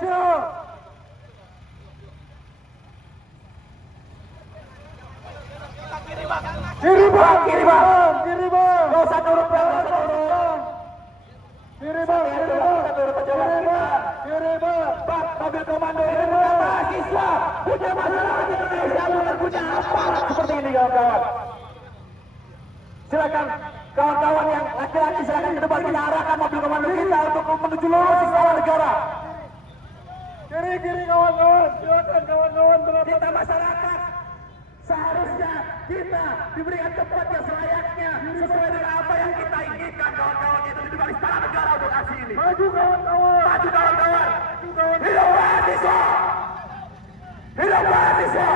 Indonesia. Kiri bang, kiri bang, kiri bang. Gak usah turun bang, gak usah turun. Kiri bang, kiri bang, kiri bang. Bang, mobil komando ini punya mahasiswa, punya masyarakat Indonesia, bukan punya apa seperti ini kawan-kawan. Silakan kawan-kawan yang laki-laki silakan ke depan, kita arahkan mobil komando kita untuk menuju lokasi istana negara. Kiri kawan-kawan, silakan kawan-kawan. Kita masyarakat seharusnya kita diberikan tempat yang selayaknya sesuai dengan apa yang kita inginkan kawan-kawan, itu di depan istana negara untuk aksi ini. Maju kawan-kawan, maju kawan-kawan. Hidup mahasiswa, hidup mahasiswa,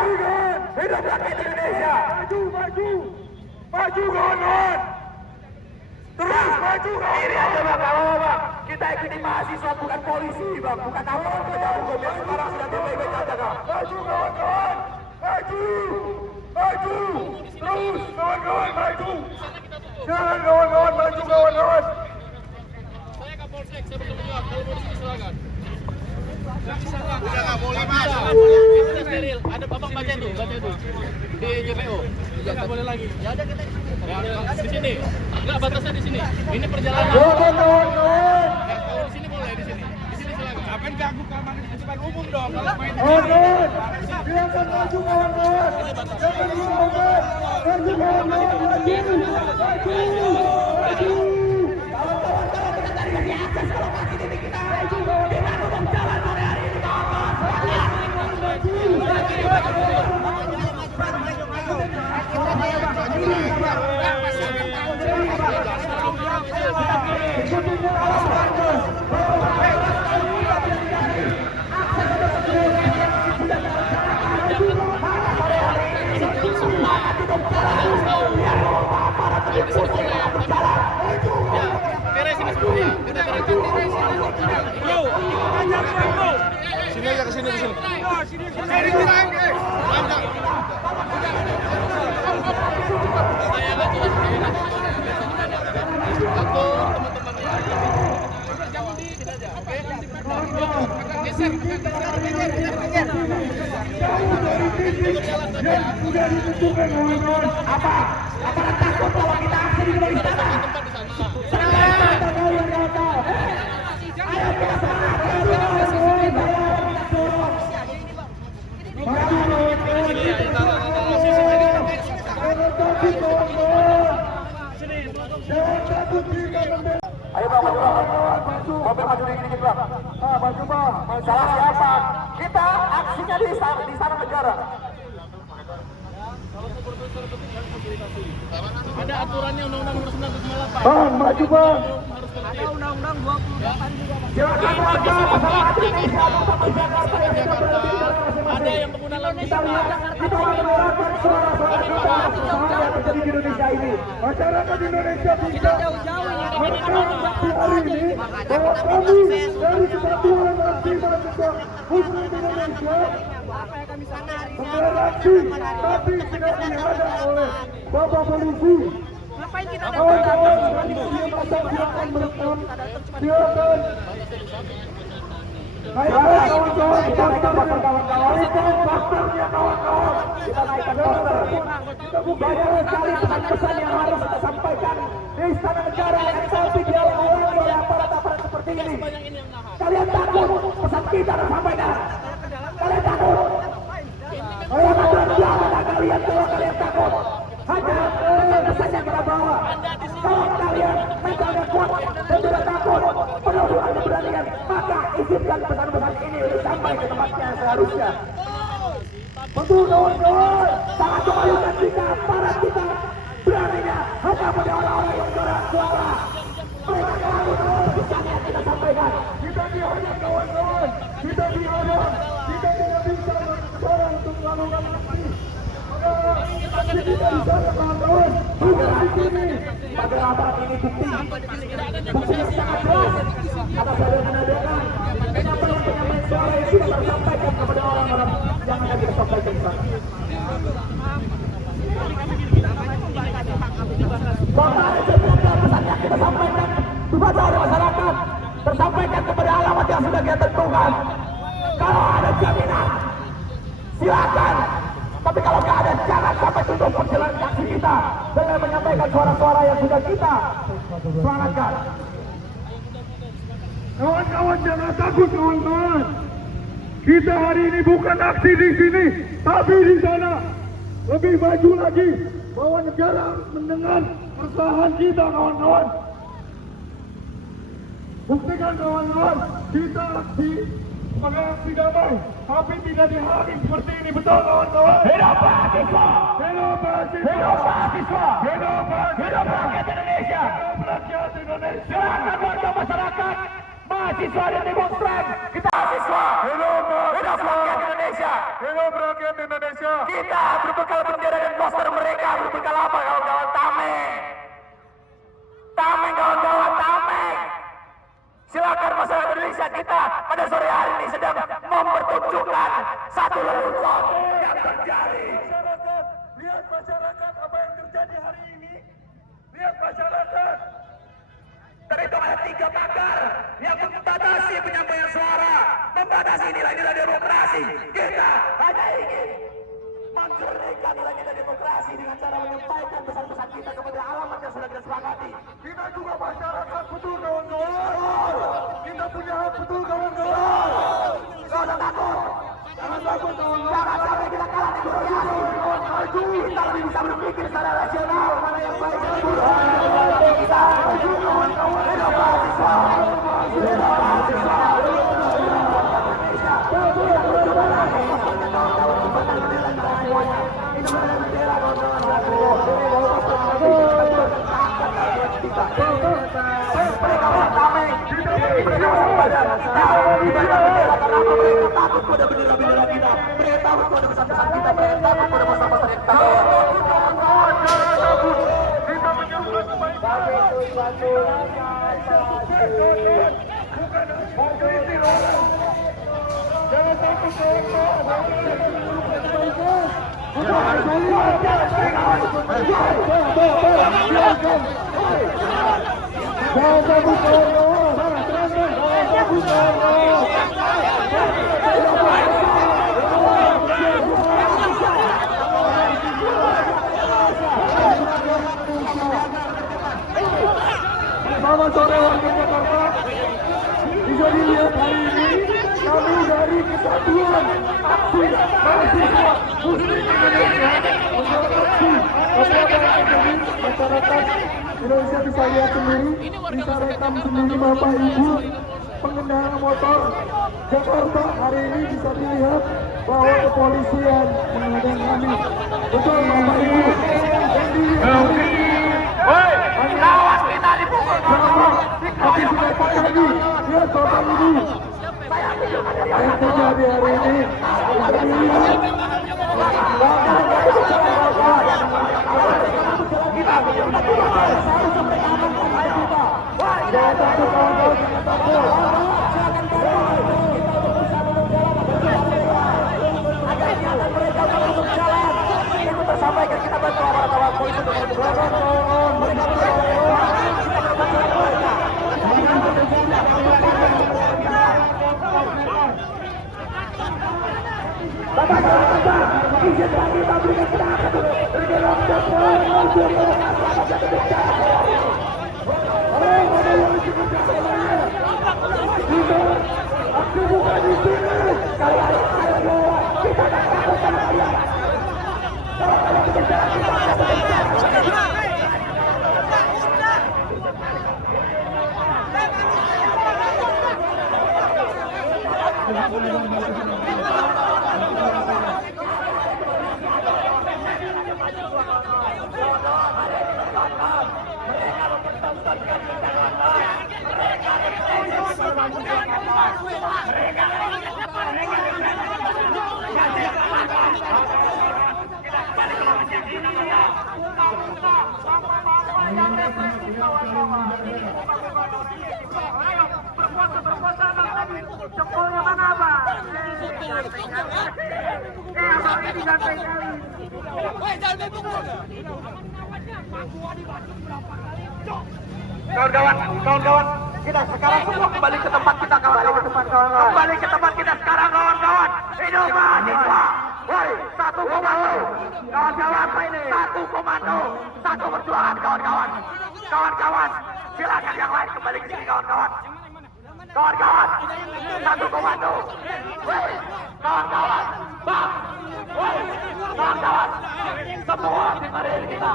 hidup rakyat Indonesia. Maju kawan-kawan. Terus maju kawan. Kiri aja bang, bang. Kita ikuti mahasiswa, bukan polisi bang, bukan apa penegak hukum yang sekarang sudah baik-baik aja kak. Maju kawan-kawan, maju, terus kawan-kawan maju. Jangan kawan-kawan maju kawan-kawan. Saya Kapolsek, saya bertanggung jawab. Kalau mau di sini silakan. Udah nggak boleh masuk. Itu udah steril. Ada babak baca itu di JPO. Nggak boleh lagi. Ya udah kita di sini. Enggak, batasnya di sini. Ini perjalanan. Kawan-kawan. Ya, kalau di sini boleh di sini. Di sini silakan. Apa yang ganggu keamanan di depan umum dong? Kalau main Kawan-kawan, silakan maju kawan-kawan. Jangan dirombak. Maju kawan-kawan, maju. Kawan-kawan, kalau kita cari di atas, kalau kaki titik kita maju. Kita tutup jalan sore hari ini kawan-kawan. sini aja ke sini. Sudah ditentukan kawan-kawan. Apa takut kalau kita aksi di luar istana? Ayo kita semangat. Ayo bang, maju. Mobil maju dikit bang. Maju bang. Salah siapa? Kita aksinya di istana negara. Ada aturannya Undang-Undang Nomor 9 2008. Bang, maju bang. Ada Undang-Undang 28 juga. Silakan warga masyarakat Indonesia sampai Jakarta yang kita berada di dalam masing-masing. Ada yang menggunakan Kita lihat, kita mendengarkan suara-suara kita usaha yang terjadi di Indonesia ini. Masyarakat Indonesia bisa merekam hari ini bahwa kami dari Kesatuan Mahasiswa Muslim Indonesia mengaksi, tapi tidak dihadap oleh Bapak Polisi. Kawan-kawan, yang pasang silakan merekam, silakan. Naikkan kawan-kawan, kita naikkan poster kawan-kawan. Naikkan posternya kawan-kawan. Kita naikkan poster. Banyak sekali pesan-pesan yang harus kita sampaikan di istana negara yang tapi dihalang-halangi oleh aparat-aparat seperti ini. Kalian takut pesan kita tersampaikan? Kalian takut? Kalian takut? Jangan kalian kalau kalian takut. Hanya pesan yang kita bawa. Kalau kalian mentalnya kuat dan tidak takut, penuh dengan keberanian, maka izinkan pesan-pesan ini sampai ke tempatnya seharusnya. Betul kawan-kawan, sangat memalukan jika aparat kita beraninya hanya pada orang-orang yang bergerak suara. Mereka kawan-kawan pesan yang kita sampaikan. Kita dihadap kawan-kawan, kita dihadap, kita tidak bisa bersuara untuk melakukan aksi. Kita tidak bisa kawan-kawan, bukan di sini. Pada aparat ini bukti yang sangat jelas atas adegan-adegan penyampaian suara yang sudah tersampaikan kepada orang-orang yang akan kita sampaikan. Bahwa ada sebuah pesan yang kita sampaikan dibaca oleh masyarakat, tersampaikan kepada alamat yang sudah kita tentukan. jaminan. Silakan. Tapi kalau nggak ada, jangan sampai tutup perjalanan kaki kita dengan menyampaikan suara-suara yang sudah kita suarakan. Kawan-kawan jangan takut kawan-kawan. Kita hari ini bukan aksi di sini, tapi di sana. Lebih maju lagi bahwa negara mendengar keresahan kita kawan-kawan. Buktikan kawan-kawan, kita aksi sebagai aksi damai, tapi tidak dihalangi seperti ini, betul kawan-kawan? Hidup mahasiswa! Hidup mahasiswa! Hidup mahasiswa! Hidup mahasiswa! Hidup rakyat Indonesia! Hidup rakyat Indonesia! Silakan warga masyarakat, mahasiswa dan demonstran, kita mahasiswa! Hidup Hidup rakyat Indonesia! Hidup rakyat Indonesia! Kita berbekal bendera dan poster mereka berbekal apa kawan-kawan? Tameng! Tameng kawan-kawan, tameng! Silakan masyarakat Indonesia, kita pada sore hari ini sedang mempertunjukkan satu lelucon yang terjadi. Masyarakat, lihat masyarakat apa yang terjadi hari ini. Lihat masyarakat. Terhitung ada 3 pakar yang membatasi penyampaian suara, membatasi nilai-nilai demokrasi. Kita hanya ingin memerdekakan nilai-nilai demokrasi dengan cara menyampaikan pesan-pesan kita kepada alamat yang sudah kita sepakati. Kita juga masyarakat, betul kawan-kawan. Kita punya hak, betul kawan-kawan. Jangan takut. Jangan takut kawan-kawan. Jangan sampai kita kalah negosiasi. Kita lebih bisa berpikir secara rasional mana yang baik dan buruk. Kita hidup mahasiswa. Hidup mahasiswa. Selamat sore warga Jakarta. Bisa dilihat hari ini kami dari Kesatuan Aksi Mahasiswa Muslim Indonesia menggelar aksi. Apa yang terjadi masyarakat Indonesia bisa lihat sendiri, bisa rekam sendiri Bapak Ibu pengendara motor Jakarta hari ini bisa dilihat bahwa kepolisian menghadang kami. Betul Bapak Ibu. Dan dilihat Kawan kita dipukul. tapi sudah terjadi. Lihat Bapak Ibu yang terjadi hari ini. Jangan takut kawan-kawan, jangan takut. Sampaikan kita bantu orang-orang polisi untuk Kawan-kawan, kita sekarang semua kembali ke tempat kita, kawan-kawan. Kembali ke tempat kita sekarang, kawan-kawan. Hidup mahasiswa. Woi, satu komando. Kawan-kawan, satu komando. Satu perjuangan, kawan-kawan. Kawan-kawan, silakan yang lain kembali ke sini, kawan-kawan. Kawan-kawan, satu komando. Woi, kawan-kawan. Bang. Woi, kawan-kawan. Semua dengerin kita.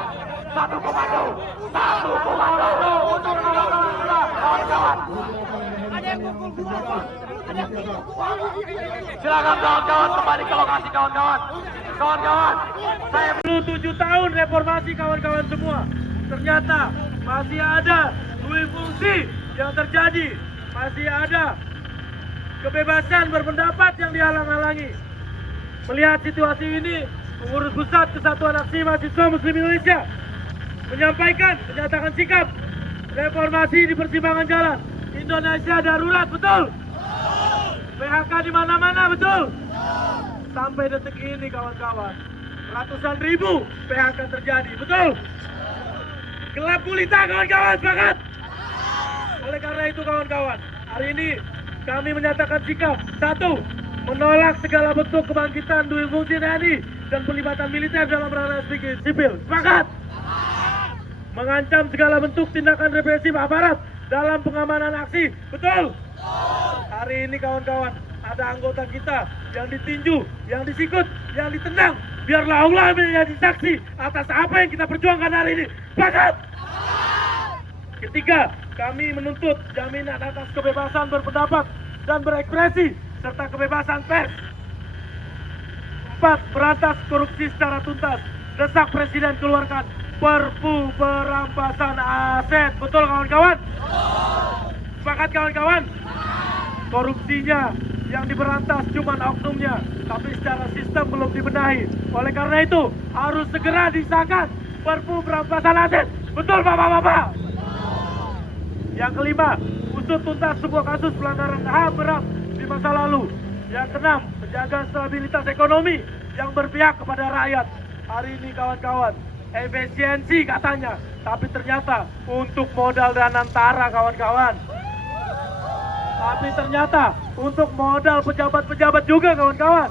Satu komando. Satu komando. Kawan-kawan. Silakan kawan-kawan kembali ke lokasi, kawan-kawan. Kawan-kawan, saya 7 tahun reformasi kawan-kawan semua. Ternyata masih ada duit fungsi yang terjadi. Masih ada kebebasan berpendapat yang dihalang-halangi. Melihat situasi ini, Pengurus Pusat Kesatuan Aksi Mahasiswa Muslim Indonesia menyatakan sikap reformasi di persimpangan jalan. Indonesia darurat, betul? PHK di mana-mana, betul? Sampai detik ini kawan-kawan, ratusan ribu PHK terjadi, betul? Gelap gulita kawan-kawan, sepakat? Oleh karena itu kawan-kawan, hari ini kami menyatakan sikap. 1. Menolak segala bentuk kebangkitan duit fungsi TNI dan pelibatan militer dalam ranah sipil. Sepakat? Mengancam segala bentuk tindakan represif aparat dalam pengamanan aksi. Betul? Hari ini kawan-kawan, ada anggota kita yang ditinju, yang disikut, yang ditendang. Biarlah Allah menjadi saksi atas apa yang kita perjuangkan hari ini. Sepakat? Ketiga, kami menuntut jaminan atas kebebasan berpendapat dan berekspresi serta kebebasan pers. 4. Berantas korupsi secara tuntas. Desak Presiden keluarkan Perpu perampasan aset. Betul kawan-kawan? Sepakat kawan-kawan? Korupsinya yang diberantas cuma oknumnya, tapi secara sistem belum dibenahi. Oleh karena itu harus segera disahkan Perpu perampasan aset. Betul bapak-bapak? Yang kelima, usut tuntas semua kasus pelanggaran HAM berat di masa lalu. Yang keenam, menjaga stabilitas ekonomi yang berpihak kepada rakyat. Hari ini kawan-kawan, efisiensi katanya, tapi ternyata untuk modal dan antara kawan-kawan. Tapi ternyata untuk modal pejabat-pejabat juga kawan-kawan.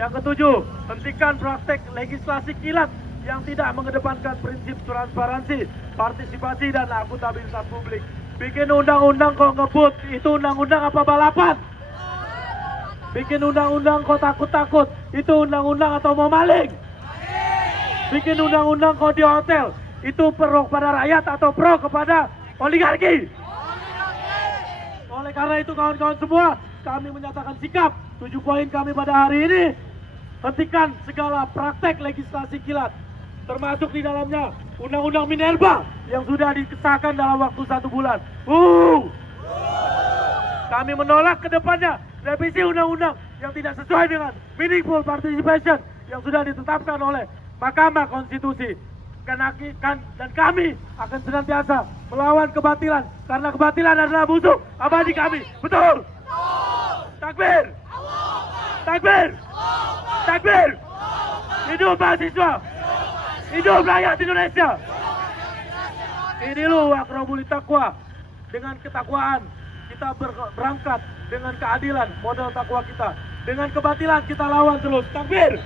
Yang ketujuh, hentikan praktek legislasi kilat yang tidak mengedepankan prinsip transparansi, partisipasi, dan akuntabilitas publik. Bikin undang-undang kok ngebut, itu undang-undang apa balapan? Bikin undang-undang kok takut-takut, itu undang-undang atau mau maling? Bikin undang-undang kok di hotel, itu pro kepada rakyat atau pro kepada oligarki? Oleh karena itu kawan-kawan semua, kami menyatakan sikap. 7 poin kami pada hari ini. Hentikan segala praktek legislasi kilat, termasuk di dalamnya Undang-Undang Minerba yang sudah disahkan dalam waktu 1 bulan. Kami menolak ke depannya revisi undang-undang yang tidak sesuai dengan meaningful participation yang sudah ditetapkan oleh Mahkamah Konstitusi. Dan kami akan senantiasa melawan kebatilan, karena kebatilan adalah musuh abadi kami. Betul? Takbir! Takbir! Takbir! Hidup mahasiswa! Hidup rakyat Indonesia! Ini lu akrobuli takwa. Dengan ketakwaan kita berangkat, dengan keadilan modal takwa kita. Dengan kebatilan kita lawan terus. Takbir!